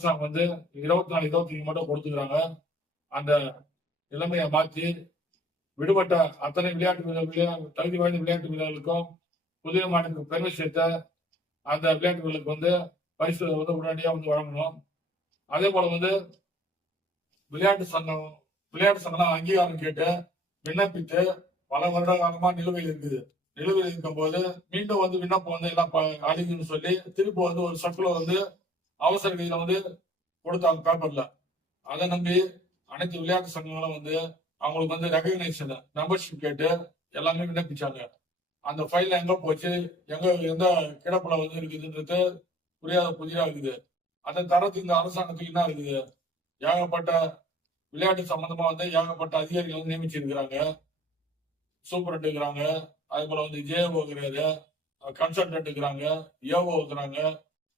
வந்து 24, 25 மட்டும் கொடுத்துக்கிறாங்க. அந்த நிலைமையை மாற்றி விடுபட்ட அத்தனை தகுதி வாய்ந்த விளையாட்டு வீரர்களுக்கும் புதிய மாநிலத்துக்கு பெருமை சேர்த்த அந்த விளையாட்டு வீரர்களுக்கு வந்து பரிசு வந்து உடனடியாக வந்து வழங்கணும். அதே போல வந்து விளையாட்டு சங்கம் அங்கீகாரம் கேட்டு விண்ணப்பித்து பல வருட காலமா நிலுவையில் இருக்குது. நிலுவையில் இருக்கும் போது மீண்டும் வந்து விண்ணப்பம் வந்து எல்லாம் அழிஞ்சுன்னு சொல்லி திருப்பி வந்து ஒரு சர்க்குலர் வந்து அவசர கதியில வந்து கொடுத்தாங்க பேப்பர்ல. அதை நம்பி அனைத்து விளையாட்டு சங்கங்களும் வந்து அவங்களுக்கு வந்து ரெகக்னைசேஷன் மெம்பர்ஷிப் கேட்டு எல்லாமே விண்ணப்பிச்சாங்க. அந்த ஃபைல் எங்க போச்சு, எந்த கிடப்புல வந்து இருக்குதுன்றது புதியா இருக்குது. அதை தரத்துக்கு இந்த அரசாங்கத்துக்கு என்ன இருக்குது? ஏகப்பட்ட விளையாட்டு சம்பந்தமா வந்து ஏகப்பட்ட அதிகாரிகள் வந்து நியமிச்சிருக்கிறாங்க. சூப்பரண்ட் இருக்கிறாங்க, அதே போல வந்து ஜேஓ இருக்கிறாரு, கன்சல்டன்ட் இருக்கிறாங்க, ஏஓ இருக்கிறாங்க,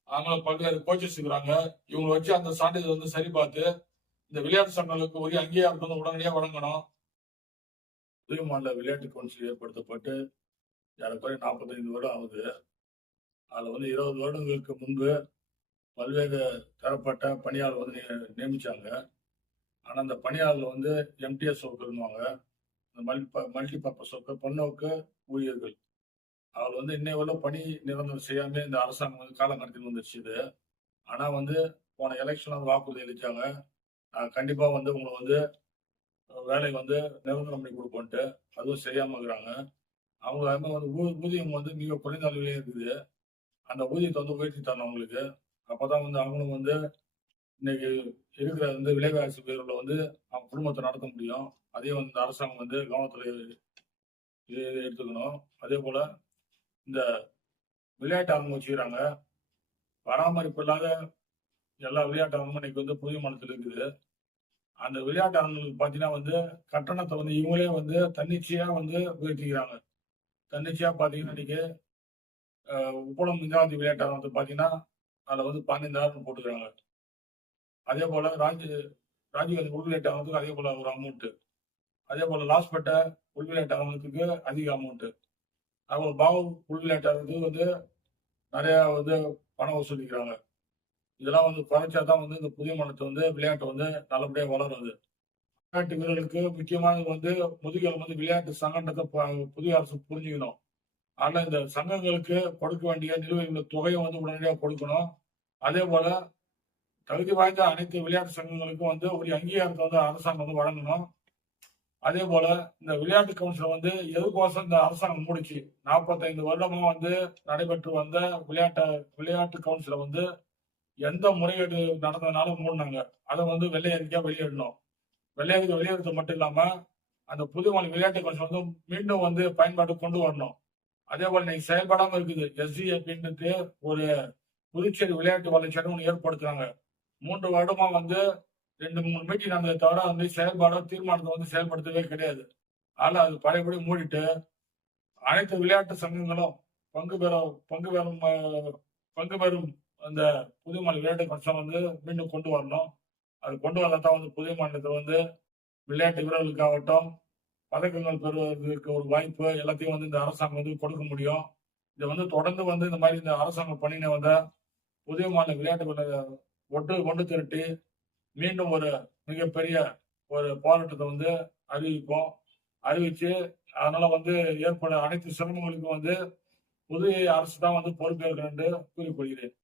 அதனால பல்வேறு கோச்சஸ் இருக்கிறாங்க. இவங்களை வச்சு அந்த சான்றிதழ் வந்து சரி பார்த்து இந்த விளையாட்டு சங்கங்களுக்கு உரிய அங்கீகாரத்தை வந்து உடனடியாக வழங்கணும். புதிய மாநில விளையாட்டு கவுன்சில் ஏற்படுத்தப்பட்டு ஏறக்குறைய 45 வருடம் ஆகுது. அதுல வந்து 20 வருடங்களுக்கு முன்பு பல்வேறு தரப்பட்ட பணியாளர் வந்து நியமிச்சாங்க. ஆனா அந்த பணியாளர்கள் வந்து எம்டிஎஸ் ஒர்க்கர்னுவாங்க, மல்டி பர்பஸ் ஒர்க்கர், பன்னோக்கு ஊழியர்கள். அவர் வந்து இன்னை உள்ள பணி நிரந்தரம் செய்யாம இந்த அரசாங்கம் வந்து காலம் கடத்தி வந்துருச்சு இது. ஆனா வந்து போன எலெக்ஷன்ல வாக்குறுதி அளிச்சாங்க, கண்டிப்பா வந்து உங்களை வந்து வேலை வந்து நிரந்தரம் பண்ணி கொடுப்போன்ட்டு. அதுவும் செய்யாம இருக்கிறாங்க. அவங்க வந்து ஊதியம் வந்து மிக குறைந்த அளவிலே இருக்குது. அந்த ஊதியத்தை வந்து உயர்த்தி தரணும் அவங்களுக்கு. அப்பதான் வந்து அவங்களும் வந்து இன்னைக்கு இருக்கிற வந்து விலைவாசி உயர்வுல வந்து அவங்க குடும்பத்தை நடத்த முடியும். அதையும் வந்து இந்த அரசாங்கம் வந்து கவனத்துல எடுத்துக்கணும். அதே போல இந்த விளையாட்டு அரங்கம் வச்சுக்கிறாங்க. பராமரிப்பு இல்லாத எல்லா விளையாட்டு அரங்கமும் இன்னைக்கு வந்து புதிய மாநிலத்தில் இருக்குது. அந்த விளையாட்டு அரங்குகளுக்கு பார்த்தீங்கன்னா வந்து கட்டணத்தை வந்து இவங்களே வந்து தன்னிச்சையா வந்து உயர்த்திக்கிறாங்க. தன்னிச்சையா பார்த்தீங்கன்னா இன்னைக்கு உப்பளம் இந்திராவதி விளையாட்டு அரங்கத்தை பார்த்தீங்கன்னா அதில் வந்து 15,000 போட்டுக்கிறாங்க. அதே போல ராஜீவ்காந்தி உள் விளையாட்டு அரங்கத்துக்கு அதே போல ஒரு அமௌண்ட். அதே போல லாஸ்பேட்டை உள் விளையாட்டு அரங்கத்துக்கு அதிக அமௌண்ட். அவங்க பாவம் உள் விளையாட்டு அரங்கத்துக்கு வந்து நிறைய வந்து பணம் வசூலிக்கிறாங்க. இதெல்லாம் வந்து குறைச்சாதான் வந்து இந்த புதிய மாநிலத்தை வந்து விளையாட்டு வந்து நல்லபடியா வளருது. விளையாட்டு வீரர்களுக்கு முக்கியமானது வந்து முதுகெலும்பு வந்து விளையாட்டு சங்கத்தை புதிய அரசு புரிஞ்சுக்கணும். ஆனா இந்த சங்கங்களுக்கு கொடுக்க வேண்டிய நிலுவையில் உள்ள தொகையை வந்து உடனடியாக கொடுக்கணும். அதே போல தகுதி வாய்ந்த அனைத்து விளையாட்டு சங்கங்களுக்கும் வந்து ஒரு அங்கீகாரத்தை வந்து அரசாங்கம் வந்து வழங்கணும். அதே போல இந்த விளையாட்டு கவுன்சில் வந்து எதுக்கோசம் இந்த அரசாங்கம் மூடிச்சு? 45 வருடமா வந்து நடைபெற்று வந்த விளையாட்டு கவுன்சில வந்து எந்த முறைகேடு நடந்ததுனால மூடினாங்க. அதை வந்து வெள்ளை அறிக்கையா வெளியிடணும். வெள்ளை அறிக்கை வெளியிடுறது மட்டும் இல்லாம அந்த புதிய விளையாட்டு கவுன்சில் வந்து மீண்டும் வந்து பயன்பாட்டு கொண்டு வரணும். அதே போல இன்னைக்கு செயல்படாம இருக்குது. எஸ்டிஎஃப்ன்ட்டு ஒரு புதுச்சேரி விளையாட்டு வளர்ச்சின்னு ஒன்று ஏற்படுத்துறாங்க. 3 வருடமா வந்து 2-3 மீட்டிங் நடந்ததை தவிர வந்து செயல்பாடோ தீர்மானத்தை வந்து செயல்படுத்தவே கிடையாது. ஆனா அது பழையபடி மூடிட்டு அனைத்து விளையாட்டு சங்கங்களும் பங்கு பெறும் அந்த புதிய மாநில விளையாட்டு கவுன்சில் வந்து மீண்டும் கொண்டு வரணும். அது கொண்டு வரதான் வந்து புதிய மாநிலத்தில் வந்து விளையாட்டு வீரர்களுக்காகட்டும் பதக்கங்கள் பெறுவதற்கு ஒரு வாய்ப்பு எல்லாத்தையும் வந்து இந்த அரசாங்கம் வந்து கொடுக்க முடியும். இதை வந்து தொடர்ந்து வந்து இந்த மாதிரி இந்த அரசாங்கம் பண்ணின வந்த புதிய மாநில விளையாட்டு ஒன்று திரட்டி மீண்டும் ஒரு மிகப்பெரிய ஒரு போராட்டத்தை வந்து அறிவிச்சு அதனால வந்து ஏற்பட அனைத்து சிரமங்களுக்கும் வந்து புதிய அரசு தான் வந்து பொறுப்பேற்க என்று கூறிக்கொள்கிறேன்.